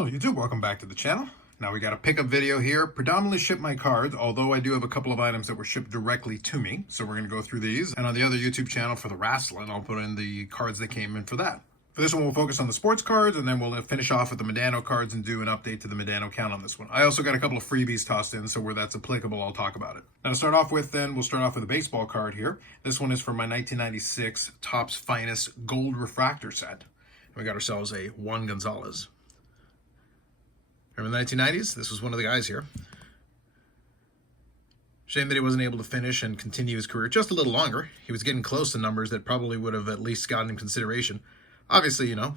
Hello YouTube, welcome back to the channel. Now we got a pickup video here, predominantly ShipmyCards, although I do have a couple of items that were shipped directly to me. So we're going to go through these. And on the other YouTube channel for the wrestling, I'll put in the cards that came in for that. For this one, we'll focus on the sports cards, and then we'll finish off with the Medano cards and do an update to the Medano count on this one. I also got a couple of freebies tossed in, so where that's applicable, I'll talk about it. Now to start off with then, we'll start off with a baseball card here. This one is from my 1996 Topps Finest Gold Refractor set. We got ourselves a Juan Gonzalez. Remember the 1990s? This was one of the guys here. Shame that he wasn't able to finish and continue his career just a little longer. He was getting close to numbers that probably would have at least gotten him consideration. Obviously, you know,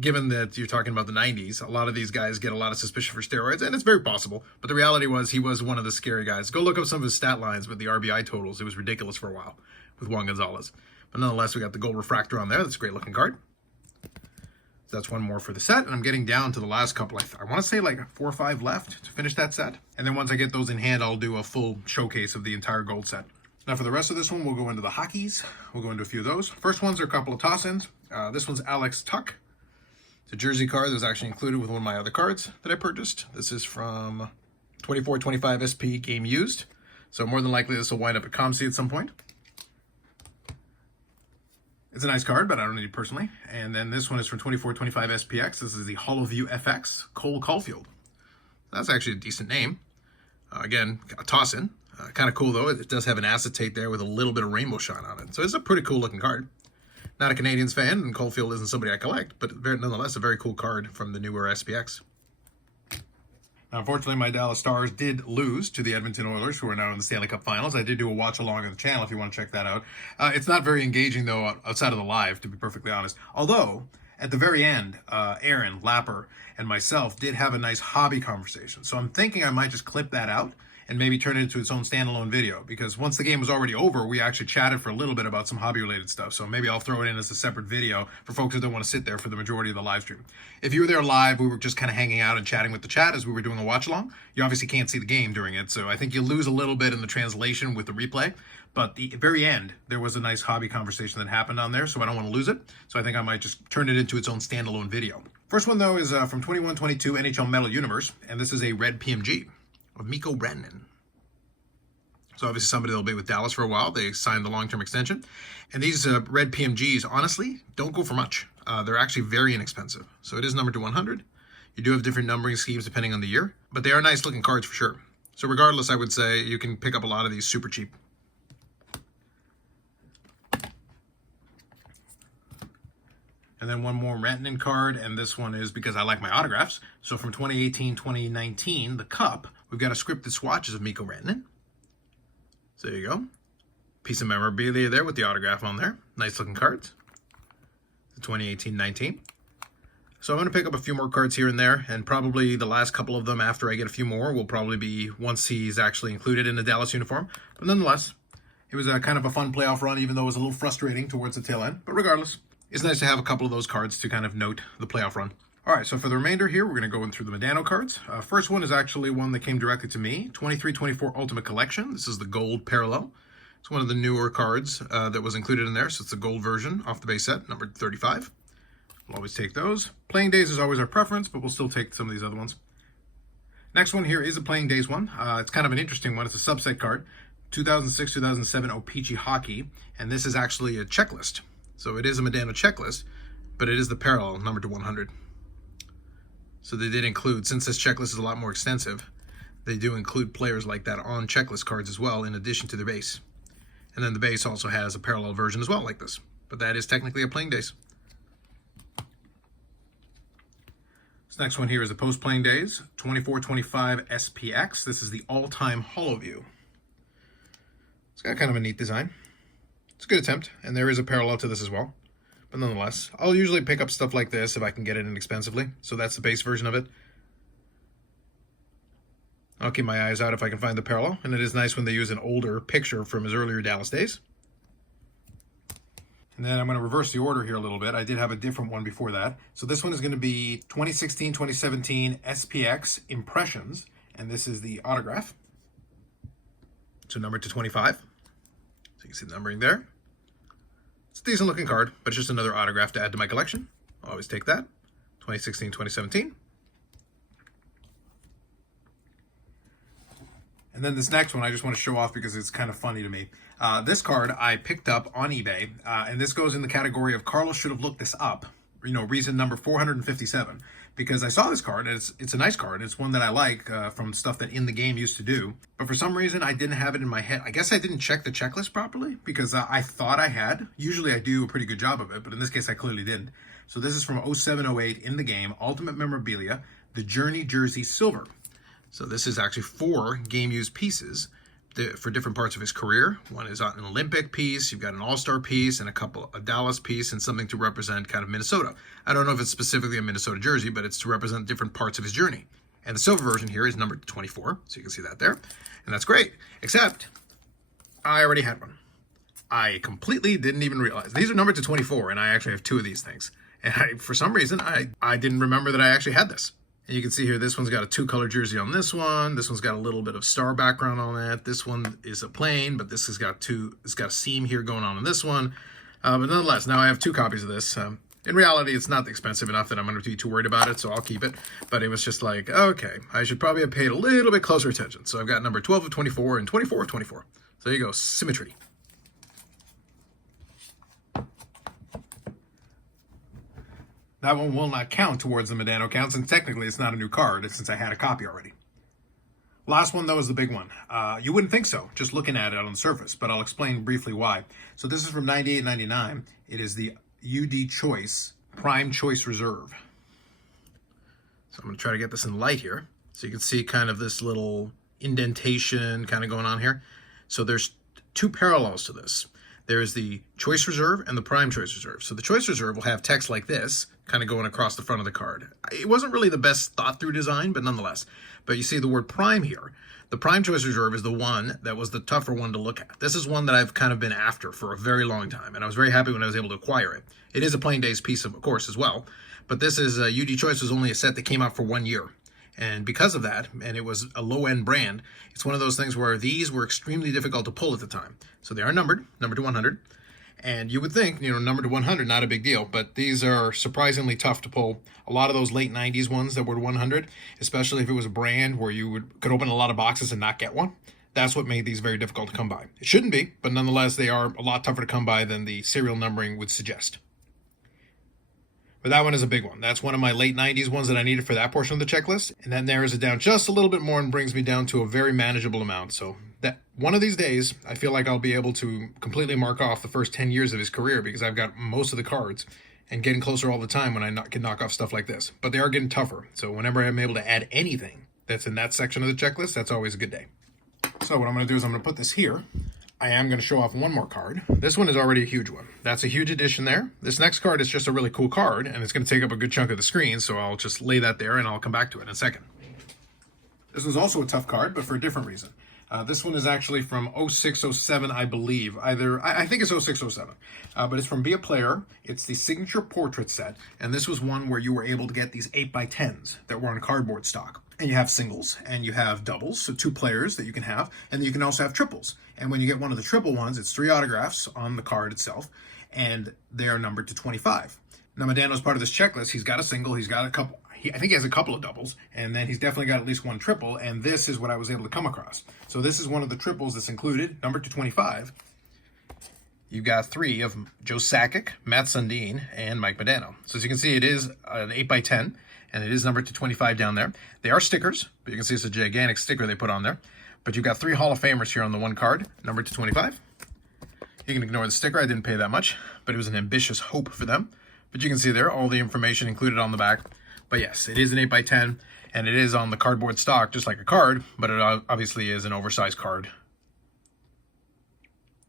given that you're talking about the 90s, a lot of these guys get a lot of suspicion for steroids, and it's very possible. But the reality was he was one of the scary guys. Go look up some of his stat lines with the RBI totals. It was ridiculous for a while with Juan Gonzalez. But nonetheless, we got the gold refractor on there. That's a great looking card. So that's one more for the set, and I'm getting down to the last couple. I want to say like 4 or 5 left to finish that set. And then once I get those in hand, I'll do a full showcase of the entire gold set. Now for the rest of this one, we'll go into the hockeys. We'll go into a few of those. First ones are a couple of toss-ins. This one's Alex Tuck. It's a jersey card that was actually included with one of my other cards that I purchased. This is from 24-25 SP game used. So more than likely this will wind up at ComC at some point. It's a nice card, but I don't need it personally. And then this one is from 24-25 SPX. This is the HoloView FX, Cole Caulfield. That's actually a decent name. Again, a toss-in. Kind of cool, though. It does have an acetate there with a little bit of rainbow shine on it. So it's a pretty cool-looking card. Not a Canadians fan, and Caulfield isn't somebody I collect, but nonetheless, a very cool card from the newer SPX. Now, unfortunately, my Dallas Stars did lose to the Edmonton Oilers, who are now in the Stanley Cup Finals. I did do a watch-along on the channel if you want to check that out. It's not very engaging, though, outside of the live, to be perfectly honest. Although, at the very end, Aaron, Lapper, and myself did have a nice hobby conversation. So I'm thinking I might just clip that out and maybe turn it into its own standalone video, because once the game was already over, we actually chatted for a little bit about some hobby-related stuff. So maybe I'll throw it in as a separate video for folks that don't want to sit there for the majority of the live stream. If you were there live, we were just kind of hanging out and chatting with the chat as we were doing a watch-along. You obviously can't see the game during it, so I think you lose a little bit in the translation with the replay. But the very end, there was a nice hobby conversation that happened on there, so I don't want to lose it. So I think I might just turn it into its own standalone video. First one, though, is from 21-22 NHL Metal Universe, and this is a red PMG of Mikko Rantanen. So obviously somebody that'll be with Dallas for a while. They signed the long-term extension. And these red PMGs, honestly, don't go for much. They're actually very inexpensive. So it is numbered to 100. You do have different numbering schemes depending on the year, but they are nice-looking cards for sure. So regardless, I would say you can pick up a lot of these super cheap. And then one more Rantanen card, and this one is because I like my autographs. So from 2018-2019, the Cup, we've got a scripted swatches of Mikko Rantanen. So there you go. Piece of memorabilia there with the autograph on there. Nice looking cards. 2018-19. So I'm going to pick up a few more cards here and there, and probably the last couple of them after I get a few more will probably be once he's actually included in the Dallas uniform. But nonetheless, it was a kind of a fun playoff run, even though it was a little frustrating towards the tail end. But regardless, it's nice to have a couple of those cards to kind of note the playoff run. All right, so for the remainder here, we're going to go in through the Medano cards. First one is actually one that came directly to me, 23-24 Ultimate Collection. This is the gold parallel. It's one of the newer cards that was included in there, so it's the gold version off the base set, numbered 35. We'll always take those. Playing Days is always our preference, but we'll still take some of these other ones. Next one here is a Playing Days one. It's kind of an interesting one. It's a subset card, 2006-2007 O-Pee-Chee Hockey, and this is actually a checklist. So it is a Medano checklist, but it is the parallel, numbered to 100. So they did include, since this checklist is a lot more extensive, they do include players like that on checklist cards as well, in addition to the base. And then the base also has a parallel version as well, like this. But that is technically a Playing Days. This next one here is the Post Playing Days, 24-25 SPX. This is the all-time HoloView. It's got kind of a neat design. It's a good attempt, and there is a parallel to this as well. But nonetheless, I'll usually pick up stuff like this if I can get it inexpensively. So that's the base version of it. I'll keep my eyes out if I can find the parallel. And it is nice when they use an older picture from his earlier Dallas days. And then I'm going to reverse the order here a little bit. I did have a different one before that. So this one is going to be 2016-2017 SPX Impressions. And this is the autograph. So numbered to 25. So you can see the numbering there. It's a decent looking card, but it's just another autograph to add to my collection. I'll always take that. 2016-2017. And then this next one I just want to show off because it's kind of funny to me. This card I picked up on eBay, and this goes in the category of Carlos should have looked this up. You know, reason number 457, because I saw this card, and it's a nice card. It's one that I like from stuff that In the Game used to do. But for some reason, I didn't have it in my head. I guess I didn't check the checklist properly, because I thought I had. Usually I do a pretty good job of it, but in this case I clearly didn't. So this is from 07-08 In the Game, Ultimate Memorabilia, the Journey Jersey Silver. So this is actually 4 game-used pieces for different parts of his career. One is an Olympic piece, you've got an All-Star piece, and a Dallas piece, and something to represent kind of Minnesota. I don't know if it's specifically a Minnesota jersey, but it's to represent different parts of his journey. And the silver version here is numbered to 24, so you can see that there. And that's great, except I already had one. I completely didn't even realize. These are numbered to 24, and I actually have 2 of these things. And for some reason, I didn't remember that I actually had this. And you can see here, this one's got a 2-color jersey on this one. This one's got a little bit of star background on that. This one is a plain, but this has got it's got a seam here going on in this one. But nonetheless, now I have 2 copies of this. In reality, it's not expensive enough that I'm going to be too worried about it, so I'll keep it. But it was just like, okay, I should probably have paid a little bit closer attention. So I've got number 12 of 24 and 24 of 24. So there you go, symmetry. That one will not count towards the Medano count, since technically it's not a new card, since I had a copy already. Last one, though, is the big one. You wouldn't think so, just looking at it on the surface, but I'll explain briefly why. So this is from 98-99. It is the UD Choice Prime Choice Reserve. So I'm going to try to get this in light here. So you can see kind of this little indentation kind of going on here. So there's 2 parallels to this. There's the Choice Reserve and the Prime Choice Reserve. So the Choice Reserve will have text like this, kind of going across the front of the card. It wasn't really the best thought-through design, but nonetheless. But you see the word Prime here. The Prime Choice Reserve is the one that was the tougher one to look at. This is one that I've kind of been after for a very long time, and I was very happy when I was able to acquire it. It is a plain days piece, of course, as well. But this is, UD Choice was only a set that came out for 1 year. And because of that, and it was a low-end brand, it's one of those things where these were extremely difficult to pull at the time. So they are numbered to 100. And you would think, you know, numbered to 100, not a big deal. But these are surprisingly tough to pull. A lot of those late 90s ones that were 100, especially if it was a brand where you could open a lot of boxes and not get one, that's what made these very difficult to come by. It shouldn't be, but nonetheless, they are a lot tougher to come by than the serial numbering would suggest. But that one is a big one. That's one of my late 90s ones that I needed for that portion of the checklist. And that narrows it down just a little bit more and brings me down to a very manageable amount. So that one of these days, I feel like I'll be able to completely mark off the first 10 years of his career, because I've got most of the cards and getting closer all the time when I can knock off stuff like this. But they are getting tougher. So whenever I'm able to add anything that's in that section of the checklist, that's always a good day. So what I'm going to do is I'm going to put this here. I am going to show off one more card. This one is already a huge one. That's a huge addition there. This next card is just a really cool card, and it's going to take up a good chunk of the screen, so I'll just lay that there and I'll come back to it in a second. This was also a tough card, but for a different reason. This one is actually from 06-07, I believe. I think it's 06-07, but it's from Be a Player. It's the Signature Portrait set, and this was one where you were able to get these 8x10s that were on cardboard stock. And you have singles, and you have doubles, so 2 players that you can have, and then you can also have triples. And when you get one of the triple ones, it's 3 autographs on the card itself, and they are numbered to 25. Now, Medano's part of this checklist. He's got a single, he's got a couple, I think he has a couple of doubles, and then he's definitely got at least 1 triple, and this is what I was able to come across. So this is one of the triples that's included, numbered to 25. You've got 3 of Joe Sakic, Matt Sundin, and Mike Medano. So as you can see, it is an 8x10, and it is numbered to 25 down there. They are stickers, but you can see it's a gigantic sticker they put on there. But you've got 3 Hall of Famers here on the one card, numbered to 25. You can ignore the sticker, I didn't pay that much, but it was an ambitious hope for them. But you can see there, all the information included on the back. But yes, it is an 8x10, and it is on the cardboard stock, just like a card, but it obviously is an oversized card,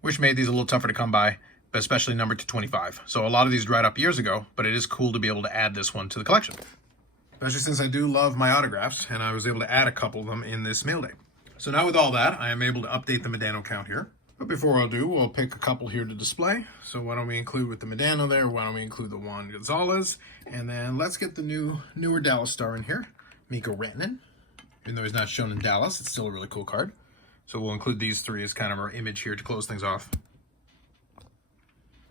which made these a little tougher to come by, but especially numbered to 25. So a lot of these dried up years ago, but it is cool to be able to add this one to the collection. Especially since I do love my autographs, and I was able to add a couple of them in this mail day. So now with all that, I am able to update the Medano count here. But before I'll do, we'll pick a couple here to display. So why don't we include with the Medano there, why don't we include the Juan Gonzalez, and then let's get the newer Dallas star in here, Mikko Rantanen. Even though he's not shown in Dallas, it's still a really cool card. So we'll include these 3 as kind of our image here to close things off.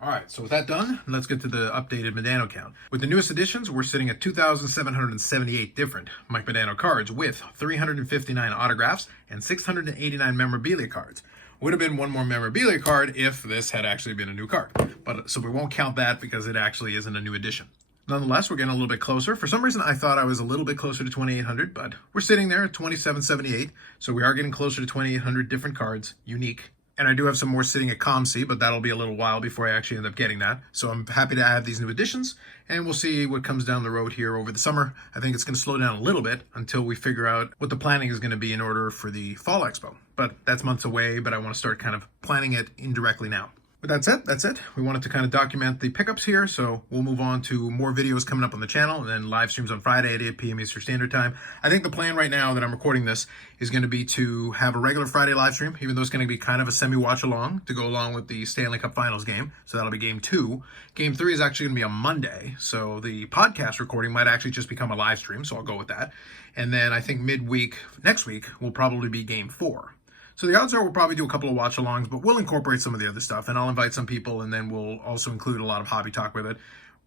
All right, so with that done, let's get to the updated Medano count. With the newest additions, we're sitting at 2,778 different Mike Medano cards with 359 autographs and 689 memorabilia cards. Would have been one more memorabilia card if this had actually been a new card. But so we won't count that because it actually isn't a new addition. Nonetheless, we're getting a little bit closer. For some reason, I thought I was a little bit closer to 2,800, but we're sitting there at 2,778. So we are getting closer to 2,800 different cards, unique. And I do have some more sitting at ComC, but that'll be a little while before I actually end up getting that. So I'm happy to have these new additions, and we'll see what comes down the road here over the summer. I think it's going to slow down a little bit until we figure out what the planning is going to be in order for the Fall Expo. But that's months away, but I want to start kind of planning it indirectly now. But that's it. We wanted to kind of document the pickups here, so we'll move on to more videos coming up on the channel, and then live streams on Friday at 8 p.m. Eastern Standard Time. I think the plan right now that I'm recording this is going to be to have a regular Friday live stream, even though it's going to be kind of a semi-watch along to go along with the Stanley Cup Finals game. So that'll be Game 2. Game 3 is actually going to be on Monday, so the podcast recording might actually just become a live stream, so I'll go with that. And then I think midweek, next week, will probably be Game 4. So the odds are we'll probably do a couple of watch-alongs, but we'll incorporate some of the other stuff, and I'll invite some people, and then we'll also include a lot of hobby talk with it.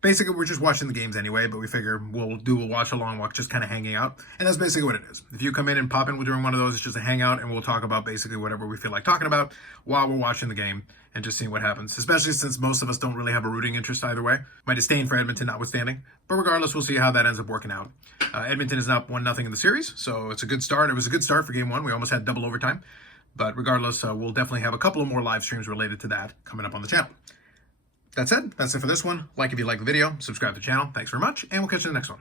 Basically, we're just watching the games anyway, but we figure we'll do a watch-along while just kind of hanging out, and that's basically what it is. If you come in and pop in during one of those, it's just a hangout, and we'll talk about basically whatever we feel like talking about while we're watching the game and just seeing what happens, especially since most of us don't really have a rooting interest either way. My disdain for Edmonton notwithstanding, but regardless, we'll see how that ends up working out. Edmonton is up 1-0 in the series, so it's a good start. It was a good start for Game 1. We almost had double overtime. But regardless, we'll definitely have a couple of more live streams related to that coming up on the channel. That's it. That's it for this one. Like if you like the video, subscribe to the channel. Thanks very much, and we'll catch you in the next one.